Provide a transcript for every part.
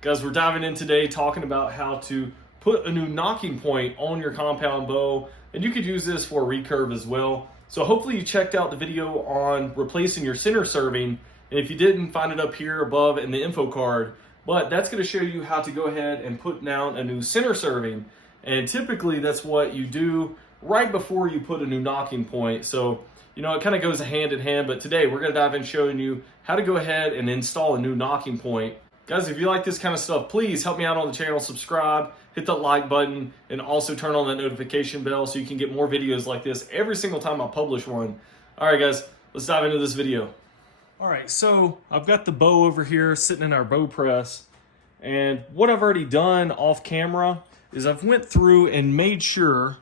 Guys, we're diving in today talking about how to put a new nocking point on your compound bow, and you could use this for recurve as well. So hopefully you checked out the video on replacing your center serving, and if you didn't, find it up here above in the info card. But that's going to show you how to go ahead and put down a new center serving, and typically that's what you do right before you put a new nocking point. So you know, it kind of goes hand in hand, but today we're going to dive in showing you how to go ahead and install a new nocking point. Guys, if you like this kind of stuff, please help me out on the channel, subscribe, hit that like button, and also turn on that notification bell so you can get more videos like this every single time I publish one. All right, guys, let's dive into this video. All right, so I've got the bow over here sitting in our bow press, and what I've already done off camera is I've went through and made sure,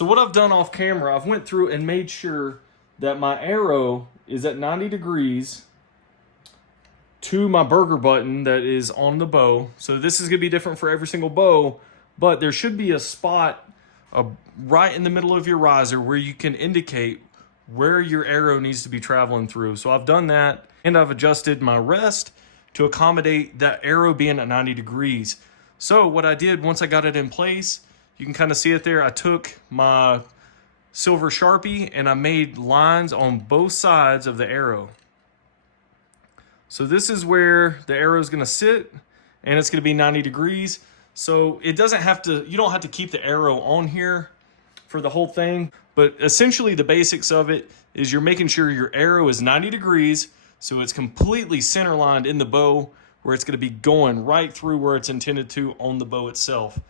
I've went through and made sure that my arrow is at 90 degrees to my burger button that is on the bow. So this is gonna be different for every single bow, but there should be a spot right in the middle of your riser where you can indicate where your arrow needs to be traveling through. So I've done that, and I've adjusted my rest to accommodate that arrow being at 90 degrees. So what I did once I got it in place, you can kind of see it there, I took my silver Sharpie and I made lines on both sides of the arrow. So this is where the arrow is going to sit, and it's going to be 90 degrees. So it doesn't have to, you don't have to keep the arrow on here for the whole thing, but essentially the basics of it is you're making sure your arrow is 90 degrees, so it's completely center lined in the bow where it's going to be going right through where it's intended to on the bow itself.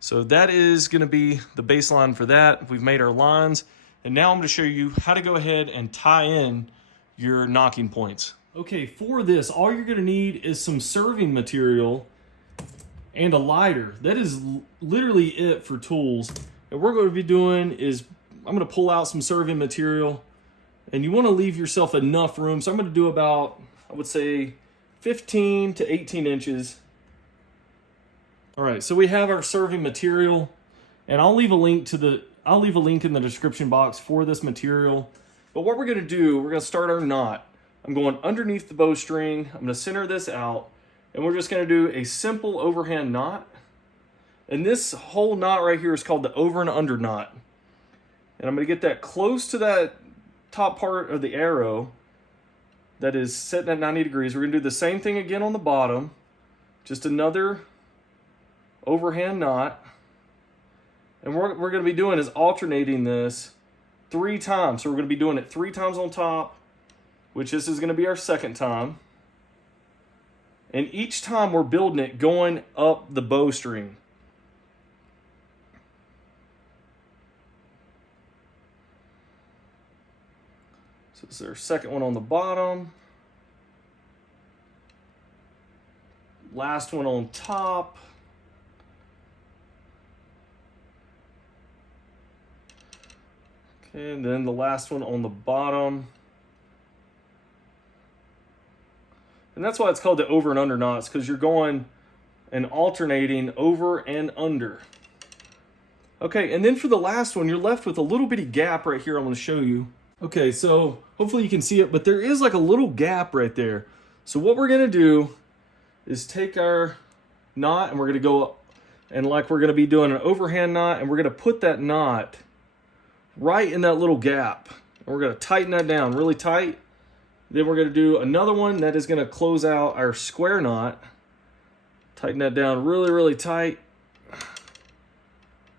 So that is going to be the baseline for that. We've made our lines, and now I'm going to show you how to go ahead and tie in your nocking points. Okay, for this, all you're gonna need is some serving material and a lighter. That is literally it for tools. And what we're gonna be doing is, I'm gonna pull out some serving material, and you wanna leave yourself enough room. So I'm gonna do about, I would say, 15 to 18 inches. All right, so we have our serving material, and I'll leave a link in the description box for this material. But what we're gonna do, we're gonna start our knot. I'm going underneath the bowstring. I'm going to center this out, and we're just going to do a simple overhand knot. And this whole knot right here is called the over and under knot. And I'm going to get that close to that top part of the arrow that is setting at 90 degrees. We're going to do the same thing again on the bottom. Just another overhand knot. And what we're going to be doing is alternating this 3 times. So we're going to be doing it 3 times on top, which this is going to be our second time. And each time we're building it going up the bowstring. So this is our second one on the bottom. Last one on top. Okay, and then the last one on the bottom. And that's why it's called the over and under knots, because you're going and alternating over and under. Okay, and then for the last one, you're left with a little bitty gap right here I'm going to show you. Okay, so hopefully you can see it, but there is like a little gap right there. So what we're going to do is take our knot, and we're going to go, and like we're going to be doing an overhand knot, and we're going to put that knot right in that little gap. And we're going to tighten that down really tight. Then we're going to do another one that is going to close out our square knot. Tighten that down really, really tight. And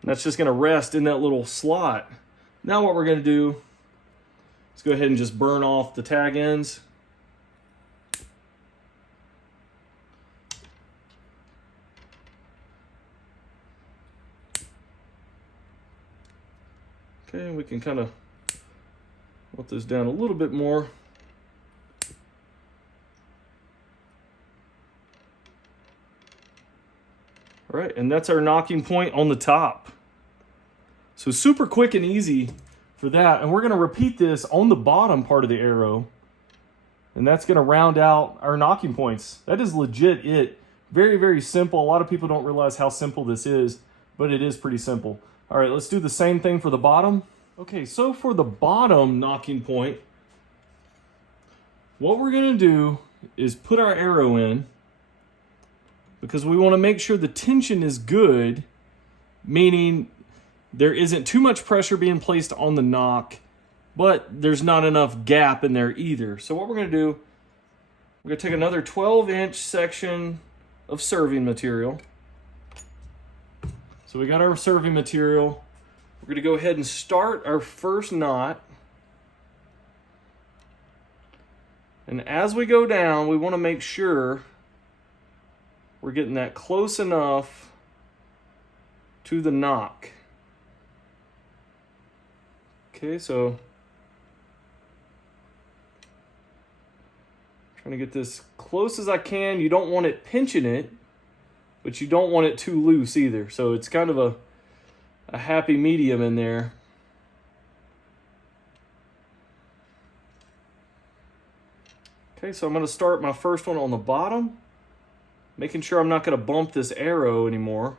that's just going to rest in that little slot. Now what we're going to do is go ahead and just burn off the tag ends. Okay, we can kind of let this down a little bit more. All right, and that's our nocking point on the top. So super quick and easy for that. And we're going to repeat this on the bottom part of the arrow. And that's going to round out our nocking points. That is legit it. Very, very simple. A lot of people don't realize how simple this is, but it is pretty simple. All right, let's do the same thing for the bottom. Okay, so for the bottom nocking point, what we're gonna do is put our arrow in, because we want to make sure the tension is good, meaning there isn't too much pressure being placed on the nock, but there's not enough gap in there either. So what we're going to do, we're going to take another 12-inch section of serving material. So we got our serving material. We're going to go ahead and start our first knot. And as we go down, we want to make sure we're getting that close enough to the nock. Okay, so trying to get this close as I can. You don't want it pinching it, but you don't want it too loose either. So it's kind of a happy medium in there. Okay, so I'm going to start my first one on the bottom, making sure I'm not going to bump this arrow anymore.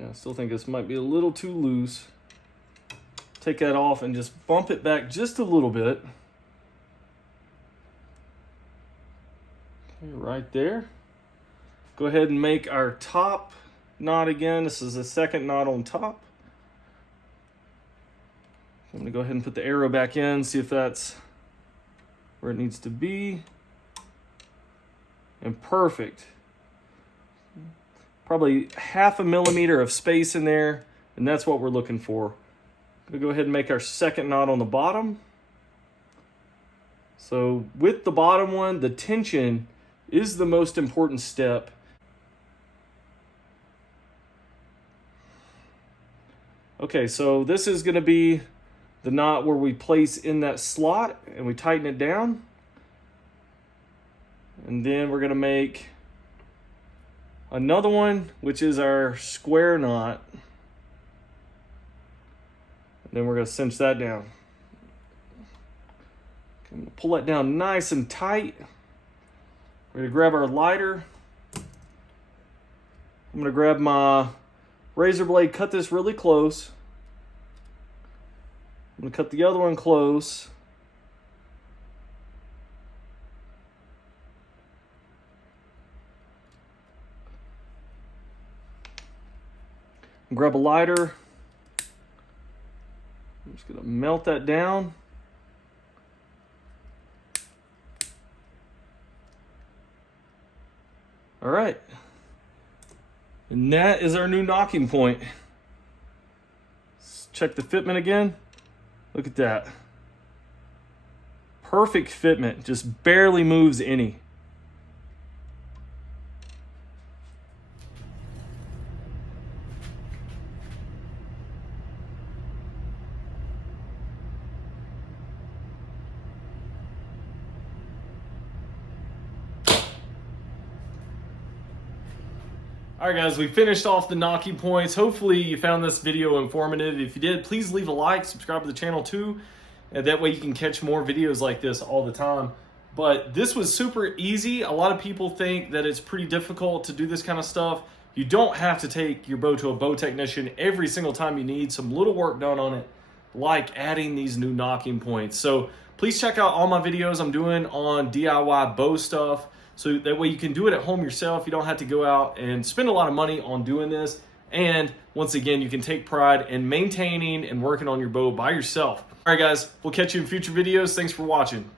Yeah, I still think this might be a little too loose. Take that off and just bump it back just a little bit. Okay, right there. Go ahead and make our top knot again. This is the second knot on top. I'm gonna go ahead and put the arrow back in, see if that's where it needs to be. And perfect. Probably 1/2 millimeter of space in there, and that's what we're looking for. We'll go ahead and make our second knot on the bottom. So with the bottom one, the tension is the most important step. Okay, so this is going to be the knot where we place in that slot and we tighten it down. And then we're going to make another one, which is our square knot. And then we're going to cinch that down. I'm going to pull that down nice and tight. We're going to grab our lighter. I'm going to grab my razor blade, cut this really close. I'm going to cut the other one close. Grab a lighter. I'm just going to melt that down. All right. And that is our new nocking point. Let's check the fitment again. Look at that. Perfect fitment, just barely moves any. All right, guys, we finished off the nocking points. Hopefully you found this video informative. If you did, please leave a like, subscribe to the channel too, and that way you can catch more videos like this all the time. But this was super easy. A lot of people think that it's pretty difficult to do this kind of stuff. You don't have to take your bow to a bow technician every single time you need some little work done on it, like adding these new nocking points. So please check out all my videos I'm doing on DIY bow stuff. So that way you can do it at home yourself. You don't have to go out and spend a lot of money on doing this. And once again, you can take pride in maintaining and working on your bow by yourself. All right, guys, we'll catch you in future videos. Thanks for watching.